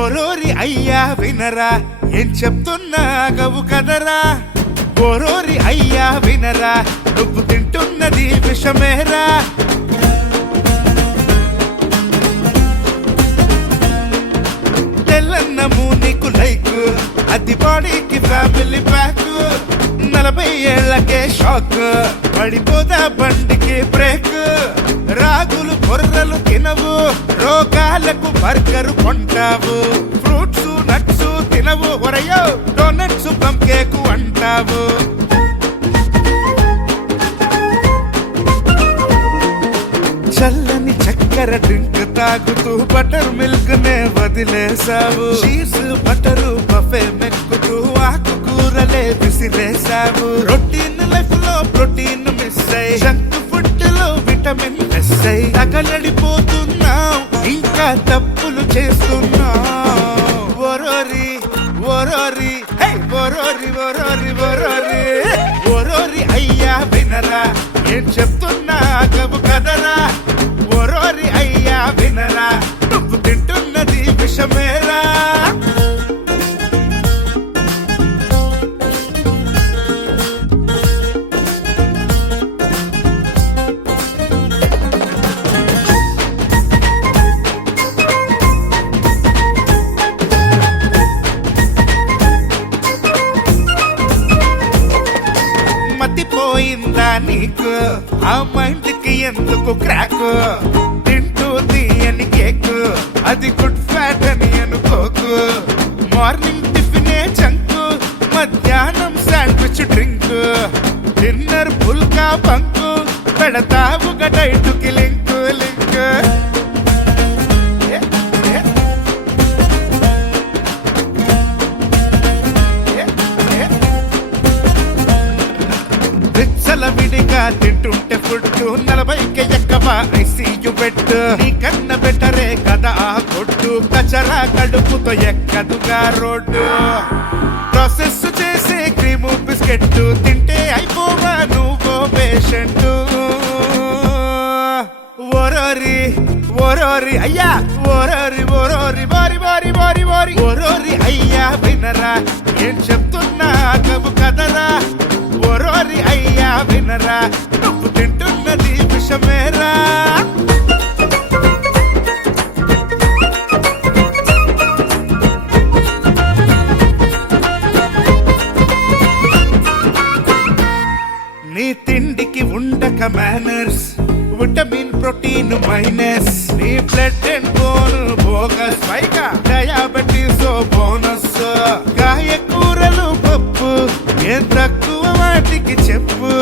ఓరోరి అయ్యా వినరా ఏం చెప్తున్నా గవు కదరా ఓరోరి అయ్యా వినరా నువ్వు తింటున్నది విషమేరా తెల్లన్నము నీకు లైక్ అది బాడీకి ఫ్యామిలీ ప్యాక్ 40 ఏళ్లకే షాక్ పడిపోదా బండికి బ్రేక్ రాగులు బొర్రలు తినవు రోగాలకు బర్గరు కొంటావు ఫ్రూట్స్ నట్స్ తినవు ఒరయో డోనట్స్ ప్లమ్ కేకు అంటావు చల్లని చక్కెర డ్రింక్ తాగుతూ బటర్ మిల్క్ నే వదిలేసావు చీజ్ బటరు బఫే మెక్కుతూ ఆకుకూరలే విసిరేసావు రొటీన్ లైఫ్ లో ప్రోటీన్ మిస్ అయ్యి జంక్ ఫుడ్ లో విటమిన్ మిస్ అయ్యి తగలడిపోతున్నావు ఇంకా తప్పులు చేస్తున్నావు ఓరోరి ఓరోరి ఓరోరి ఓరోరి ఓరోరి ఓరోరి అయ్యా వినరా ఏం చెప్తున్నా గబు కదరా ఓరోరి అయ్యా వినరా నువ్వు తింటున్నది విషమేరా మతిపోయిందా నీకు ఆ మైండ్ కి ఎందుకు క్రాక్ తింటూ తీయని కేక్ అది గుడ్ ఫ్యాట్ అని అనుకోకు మార్నింగ్ టిఫినే జంక్ మధ్యాహ్నం శాండ్విచ్ డ్రింక్ డిన్నర్ పుల్కా బంకు పెడతావు డైట్కి లింక్ లింక్ విడిగా తింటుంటే ఫుడ్ 40కి ఎక్కవా ఐసీయు బెడ్ నీ కన్న బెటరే కదా ఆ కొట్టు కచరా కడుపుతో ఎక్కదుగా రోడ్డు ప్రాసెస్ చేసే క్రీము బిస్కెట్ తింటే అయిపోవా నువ్వో పేషెంట్ ఓరోరి ఓరోరి అయ్యా ఓరోరి ఓరోరి వారి వారి వారి వారి ఓరోరి అయ్యా వినరా ఏం చెప్తున్నా గబు కదరా ఓరోరి అయ్యా వినరా నువ్వు తింటున్నది విషమేరా నీ తిండికి ఉండక మేనర్స్ విటమిన్ ప్రోటీన్ మైనస్ నీ బ్లడ్ అండ్ బోన్ బోగస్ పైగా డయాబెటీస్ బోనస్ కాయకూరలు పప్పు ఏం తక్కువ వాటికి చెప్పు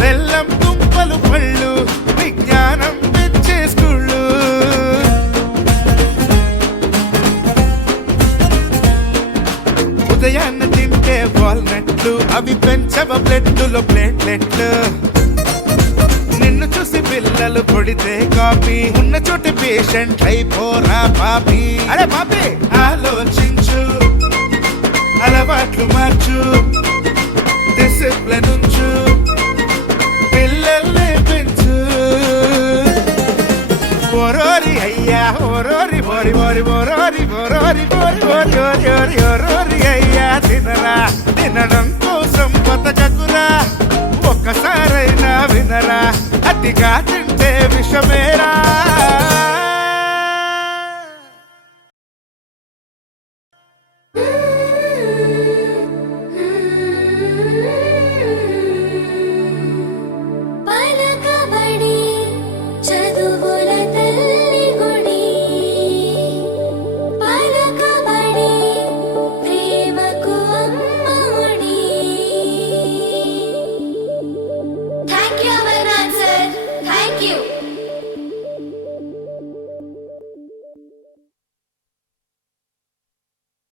బెల్లం దుంపలు పళ్ళు విజ్ఞానం పెంచే స్కూళ్ళు ఉదయాన్న తింటే వాల్నట్లు అవి పెంచవ బ్లడ్లో ప్లేట్లెట్లు నిన్ను చూసి పిల్లలు పొడితే కాపీ ఉన్న చోటి పేషెంట్ అయిపోరా పాపి అరే పాపి ఆలోచించు అలవాట్లు మార్చు డిసిప్లిన్ ఉంచు పిల్లల్ని పెంచు ఓరోరి అయ్యా ఓరోరి ఓరి ఓరి ఓరోరి ఓరోరి ఓరి ఓరి ఓరి ఓరి ఓరోరి అయ్యా తినరా తినడం కోసం బతకకురా ఒక్కసారైనా వినరా అతిగా తింటే విషమేరా